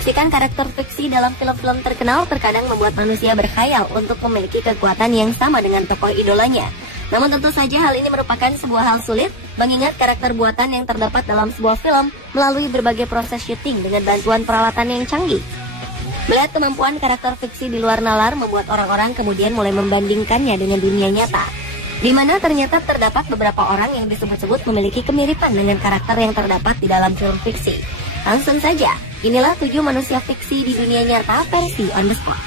Menyaksikan karakter fiksi dalam film-film terkenal terkadang membuat manusia berkhayal untuk memiliki kekuatan yang sama dengan tokoh idolanya. Namun tentu saja hal ini merupakan sebuah hal sulit, mengingat karakter buatan yang terdapat dalam sebuah film melalui berbagai proses syuting dengan bantuan peralatan yang canggih. Melihat kemampuan karakter fiksi di luar nalar membuat orang-orang kemudian mulai membandingkannya dengan dunia nyata, di mana ternyata terdapat beberapa orang yang disebut-sebut memiliki kemiripan dengan karakter yang terdapat di dalam film fiksi. Langsung saja, inilah 7 manusia fiksi di dunia nyata versi On The Spot.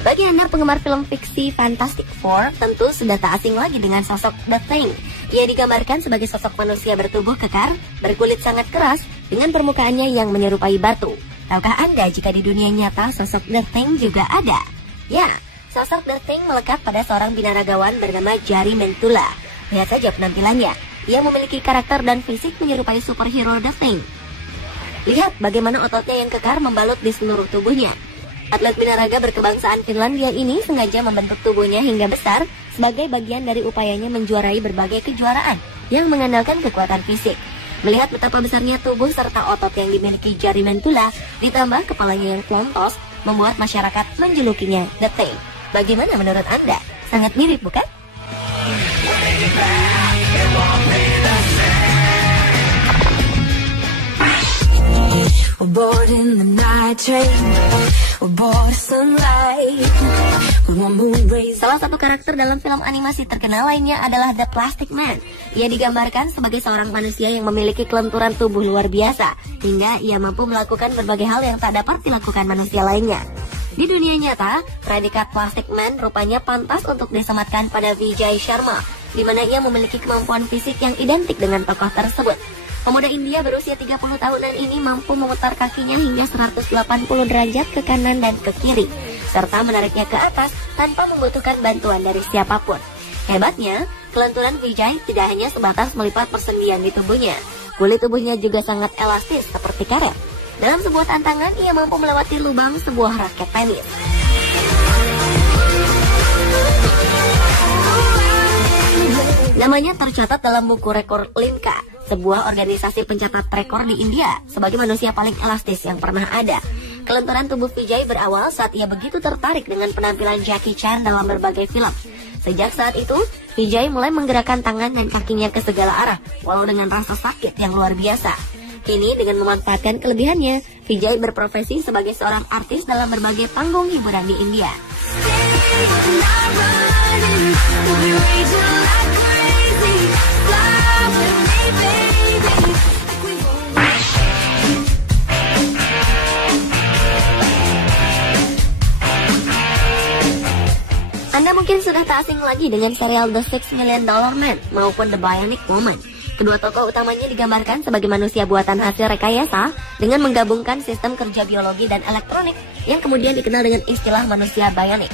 Bagi Anda penggemar film fiksi Fantastic Four, tentu sudah tak asing lagi dengan sosok The Thing. Ia digambarkan sebagai sosok manusia bertubuh kekar, berkulit sangat keras, dengan permukaannya yang menyerupai batu. Tahukah Anda jika di dunia nyata sosok The Thing juga ada? Ya, sosok The Thing melekat pada seorang binaragawan bernama Jari Mentula. Lihat saja penampilannya, ia memiliki karakter dan fisik menyerupai superhero The Thing. Lihat bagaimana ototnya yang kekar membalut di seluruh tubuhnya. Atlet binaraga berkebangsaan Finlandia ini sengaja membentuk tubuhnya hingga besar sebagai bagian dari upayanya menjuarai berbagai kejuaraan yang mengandalkan kekuatan fisik. Melihat betapa besarnya tubuh serta otot yang dimiliki Jari Mentula, ditambah kepalanya yang plontos, membuat masyarakat menjulukinya The Thing. Bagaimana menurut Anda? Sangat mirip, bukan? We're bored in the night train. We're bored of sunlight. We want moon rays. Salah satu karakter dalam film animasi terkenal lainnya adalah The Plastic Man. Ia digambarkan sebagai seorang manusia yang memiliki kelenturan tubuh luar biasa, hingga ia mampu melakukan berbagai hal yang tak dapat dilakukan manusia lainnya. Di dunia nyata, predikat Plastic Man rupanya pantas untuk disematkan pada Vijay Sharma, di mana ia memiliki kemampuan fisik yang identik dengan tokoh tersebut. Pemuda India berusia 30 tahunan ini mampu memutar kakinya hingga 180 derajat ke kanan dan ke kiri, serta menariknya ke atas tanpa membutuhkan bantuan dari siapapun. Hebatnya, kelenturan Vijay tidak hanya sebatas melipat persendian di tubuhnya. Kulit tubuhnya juga sangat elastis seperti karet. Dalam sebuah tantangan, ia mampu melewati lubang sebuah raket tenis. Namanya tercatat dalam buku rekor Limca, sebuah organisasi pencatat rekor di India, sebagai manusia paling elastis yang pernah ada. Kelenturan tubuh Vijay berawal saat ia begitu tertarik dengan penampilan Jackie Chan dalam berbagai film. Sejak saat itu, Vijay mulai menggerakkan tangan dan kakinya ke segala arah, walau dengan rasa sakit yang luar biasa. Kini dengan memanfaatkan kelebihannya, Vijay berprofesi sebagai seorang artis dalam berbagai panggung hiburan di India. Anda mungkin sudah tak asing lagi dengan serial The $6 Million Man maupun The Bionic Woman. Kedua tokoh utamanya digambarkan sebagai manusia buatan hasil rekayasa dengan menggabungkan sistem kerja biologi dan elektronik yang kemudian dikenal dengan istilah manusia bionic.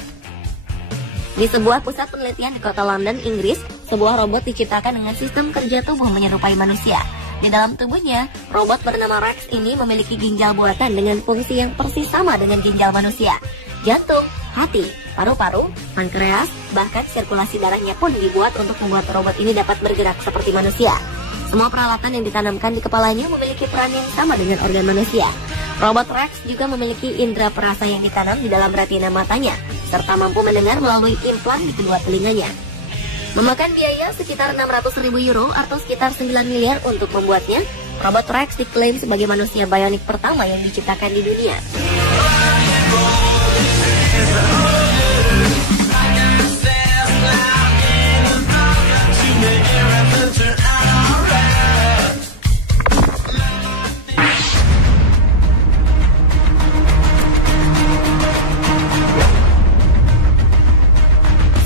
Di sebuah pusat penelitian di kota London, Inggris, sebuah robot diciptakan dengan sistem kerja tubuh menyerupai manusia. Di dalam tubuhnya, robot bernama Rex ini memiliki ginjal buatan dengan fungsi yang persis sama dengan ginjal manusia. Jantung, hati, paru-paru, pankreas, bahkan sirkulasi darahnya pun dibuat untuk membuat robot ini dapat bergerak seperti manusia. Semua peralatan yang ditanamkan di kepalanya memiliki peran yang sama dengan organ manusia. Robot Rex juga memiliki indera perasa yang ditanam di dalam retina matanya, serta mampu mendengar melalui implan di kedua telinganya. Memakan biaya sekitar 600.000 euro atau sekitar 9 miliar untuk membuatnya, robot Rex diklaim sebagai manusia bionik pertama yang diciptakan di dunia.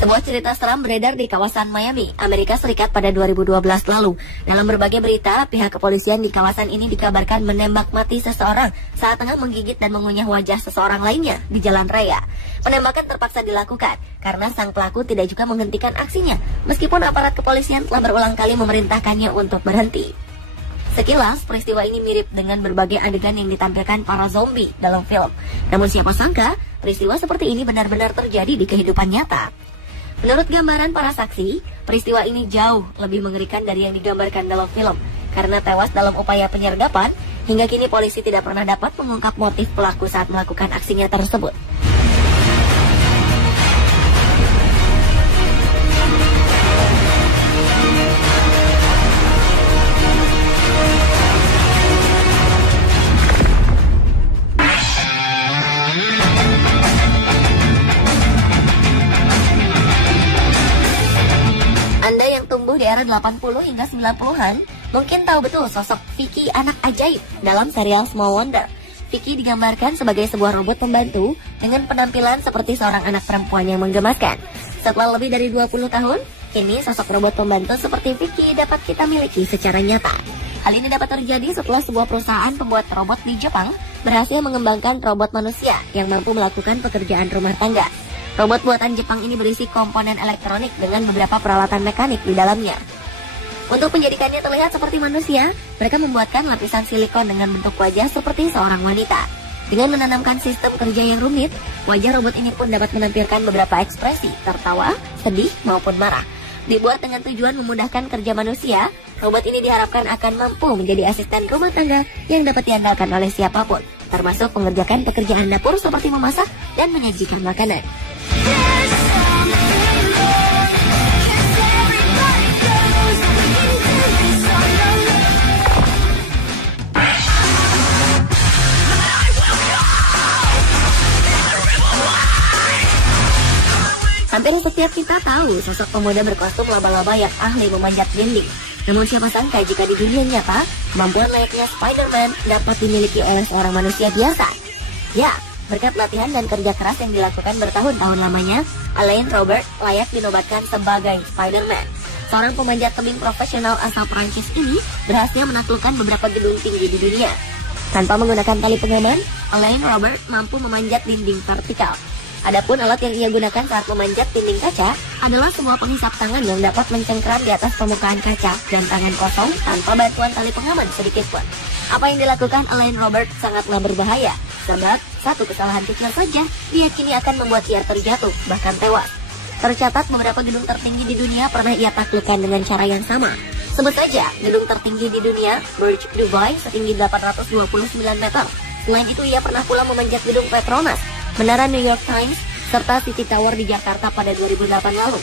Sebuah cerita seram beredar di kawasan Miami, Amerika Serikat pada 2012 lalu. Dalam berbagai berita, pihak kepolisian di kawasan ini dikabarkan menembak mati seseorang saat tengah menggigit dan mengunyah wajah seseorang lainnya di jalan raya. Penembakan terpaksa dilakukan karena sang pelaku tidak juga menghentikan aksinya, meskipun aparat kepolisian telah berulang kali memerintahkannya untuk berhenti. Sekilas, peristiwa ini mirip dengan berbagai adegan yang ditampilkan para zombie dalam film. Namun siapa sangka, peristiwa seperti ini benar-benar terjadi di kehidupan nyata. Menurut gambaran para saksi, peristiwa ini jauh lebih mengerikan dari yang digambarkan dalam film. Karena tewas dalam upaya penyergapan, hingga kini polisi tidak pernah dapat mengungkap motif pelaku saat melakukan aksinya tersebut. Anda yang tumbuh di era 80 hingga 90-an mungkin tahu betul sosok Vicky anak ajaib dalam serial Small Wonder. Vicky digambarkan sebagai sebuah robot pembantu dengan penampilan seperti seorang anak perempuan yang menggemaskan. Setelah lebih dari 20 tahun, kini sosok robot pembantu seperti Vicky dapat kita miliki secara nyata. Hal ini dapat terjadi setelah sebuah perusahaan pembuat robot di Jepang berhasil mengembangkan robot manusia yang mampu melakukan pekerjaan rumah tangga. Robot buatan Jepang ini berisi komponen elektronik dengan beberapa peralatan mekanik di dalamnya. Untuk menjadikannya terlihat seperti manusia, mereka membuatkan lapisan silikon dengan bentuk wajah seperti seorang wanita. Dengan menanamkan sistem kerja yang rumit, wajah robot ini pun dapat menampilkan beberapa ekspresi, tertawa, sedih, maupun marah. Dibuat dengan tujuan memudahkan kerja manusia, robot ini diharapkan akan mampu menjadi asisten rumah tangga yang dapat diandalkan oleh siapapun, termasuk mengerjakan pekerjaan dapur seperti memasak dan menyajikan makanan. Hampir setiap kita tahu sosok pemuda berkostum laba-laba yang ahli memanjat dinding. Namun siapa sangka jika di dunia nyata, kemampuan layaknya Spider-Man dapat dimiliki oleh seorang manusia biasa. Ya, berkat latihan dan kerja keras yang dilakukan bertahun-tahun lamanya, Alain Robert layak dinobatkan sebagai Spider-Man. Seorang pemanjat tebing profesional asal Prancis ini berhasil menaklukkan beberapa gedung tinggi di dunia. Tanpa menggunakan tali pengaman, Alain Robert mampu memanjat dinding vertikal. Adapun alat yang ia gunakan saat memanjat dinding kaca adalah sebuah penghisap tangan yang dapat mencengkeram di atas permukaan kaca dan tangan kosong tanpa bantuan tali pengaman sedikit pun. Apa yang dilakukan Alain Robert sangatlah berbahaya, sebab satu kesalahan kecil saja diyakini akan membuat ia terjatuh, bahkan tewas. Tercatat beberapa gedung tertinggi di dunia pernah ia taklukkan dengan cara yang sama. Sebut saja gedung tertinggi di dunia, Burj Dubai setinggi 829 meter. Selain itu ia pernah pula memanjat gedung Petronas, Menara New York Times, serta City Tower di Jakarta pada 2008 lalu.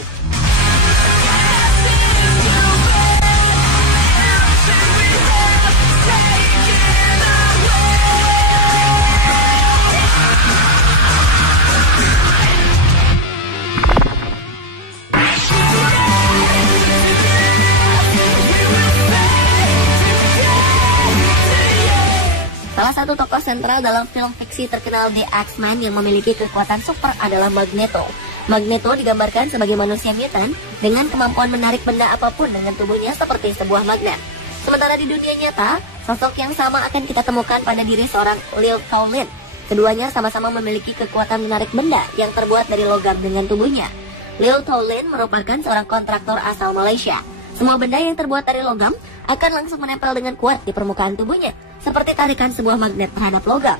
Salah satu tokoh sentral dalam film fiksi terkenal The X-Men yang memiliki kekuatan super adalah Magneto. Magneto digambarkan sebagai manusia mutant dengan kemampuan menarik benda apapun dengan tubuhnya seperti sebuah magnet. Sementara di dunia nyata, sosok yang sama akan kita temukan pada diri seorang Lil Towlin. Keduanya sama-sama memiliki kekuatan menarik benda yang terbuat dari logam dengan tubuhnya. Lil Towlin merupakan seorang kontraktor asal Malaysia. Semua benda yang terbuat dari logam akan langsung menempel dengan kuat di permukaan tubuhnya, seperti tarikan sebuah magnet terhadap logam.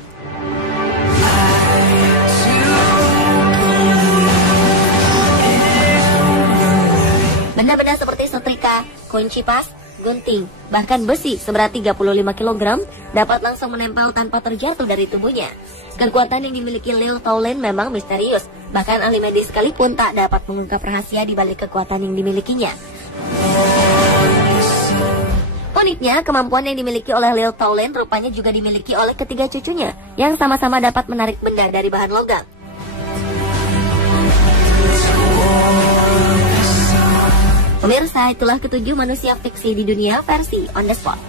Benda-benda seperti setrika, kunci pas, gunting, bahkan besi seberat 35 kg dapat langsung menempel tanpa terjatuh dari tubuhnya. Kekuatan yang dimiliki Lil Towlin memang misterius, bahkan ahli medis sekalipun tak dapat mengungkap rahasia di balik kekuatan yang dimilikinya. Uniknya, kemampuan yang dimiliki oleh Lil Towlin rupanya juga dimiliki oleh ketiga cucunya yang sama-sama dapat menarik benda dari bahan logam. Pemirsa, itulah ketujuh manusia fiksi di dunia versi On The Spot.